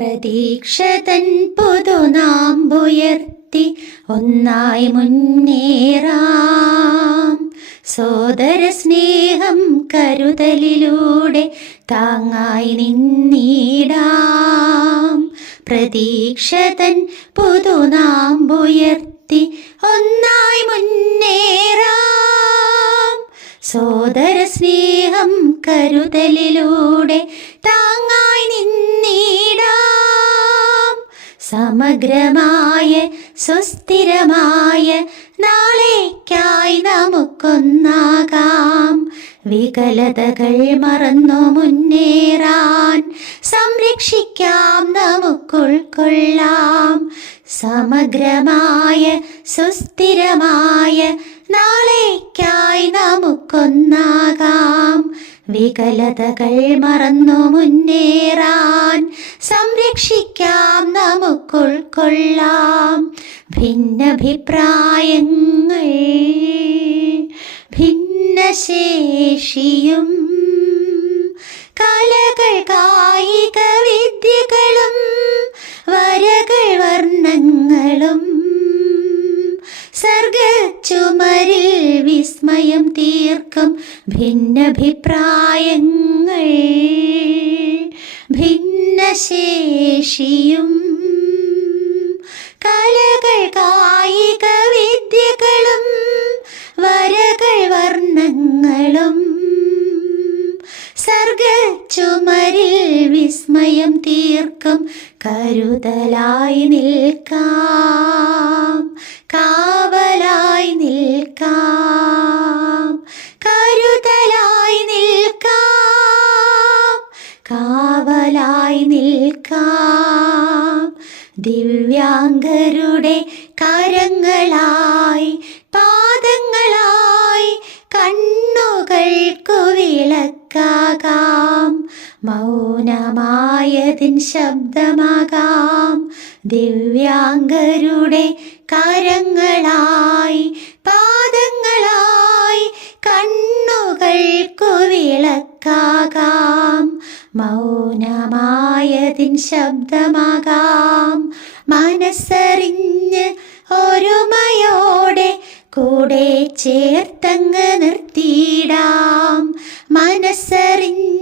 പ്രതീക്ഷതൻ പുതുനാമ്പുയർത്തി ഒന്നായി മുന്നേറാം. സോദര സ്നേഹം കരുതലിലൂടെ താങ്ങായി നിന്നീടാം. പ്രതീക്ഷതൻ പുതുനാമ്പുയർത്തി ഒന്നായി മുന്നേറാം. സോദര സ്നേഹം കരുതലിലൂടെ താങ്ങായി നിന്നിടാം സമഗ്രമായ സുസ്ഥിരമായ നാളേക്കായി നമുക്കൊന്നാകാം. വികലതകൾ മറന്നു മുന്നേറാൻ സംരക്ഷിക്കാം നമുക്കുൾക്കൊള്ളാം. സമഗ്രമായ സുസ്ഥിരമായ നാളേക്കായി നമുക്കൊന്നാകാം. വികലതകൾ മറന്നു മുന്നേറാൻ സംരക്ഷിക്കാം നമുക്കുൾക്കൊള്ളാം ഭിന്നഭിപ്രായങ്ങൾ ഭിന്നശേഷിയും കലകൾ കായിക വിദ്യകളും വരകൾ വർണങ്ങളും സർഗച്ചുമരിൽ വിസ്മയം തീർക്കും. ഭിന്നഭിപ്രായങ്ങൾ ഭിന്നശേഷിയും വിസ്മയം തീർക്കും കരുതലായി നിൽക്കാം കാവലായി നിൽക്കാം കരുതലായി നിൽക്കാം കാവലായി നിൽക്കാം. ദിവ്യാംഗരുടെ കരങ്ങളായി മൗനമായതിൻ ശബ്ദമാകാം. ദിവ്യാംഗരുടെ കരങ്ങളായി പാദങ്ങളായി കണ്ണുകൾക്കു വിളക്കാകാം മൗനമായതിൻ ശബ്ദമാകാം. മനസ്സറിഞ്ഞ് ഒരുമയോടെ കൂടെ ചേർത്തങ്ങ് നിർത്തിയിടാം. മനസ്സറിഞ്ഞ്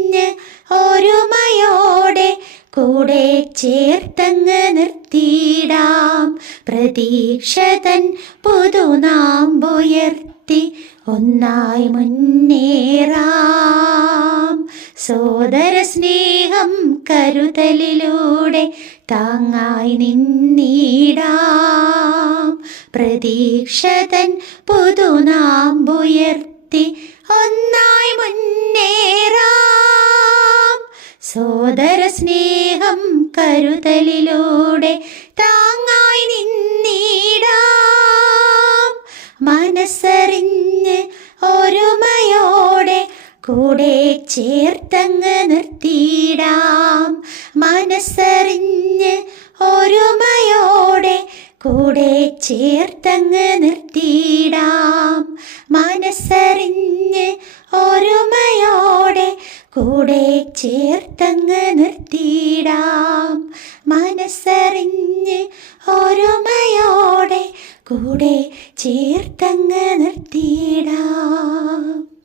കൂടെ ചേർത്തങ്ങ് നിർത്തിയിടാം. പ്രതീക്ഷതൻ പുതുനാമ്പുയർത്തി ഒന്നായി മുന്നേറാം. സോദര സ്നേഹം കരുതലിലൂടെ താങ്ങായി നിന്നിടാം. പ്രതീക്ഷതൻ പുതുനാമ്പുയർത്തി ഒന്നായി മുന്നേറാം. സോദര സ്നേഹം കരുതലിലൂടെ താങ്ങായി നിന്നിടാം. മനസ്സറിഞ്ഞ് ഒരുമയോടെ കൂടെ ചേർത്തങ്ങ് നിർത്തിയിടാം. മനസ്സറിഞ്ഞ് ഒരുമയോടെ കൂടെ ചേർത്തങ്ങ് നിർത്തിയിടാം. മനസ്സറിഞ്ഞ് ഒരുമയോടെ കൂടെ ചേർത്തങ്ങ് നിർത്തിയിടാം. മനസ്സറിഞ്ഞ് ഒരുമയോടെ കൂടെ ചേർത്തങ്ങ് നിർത്തിയിടാം.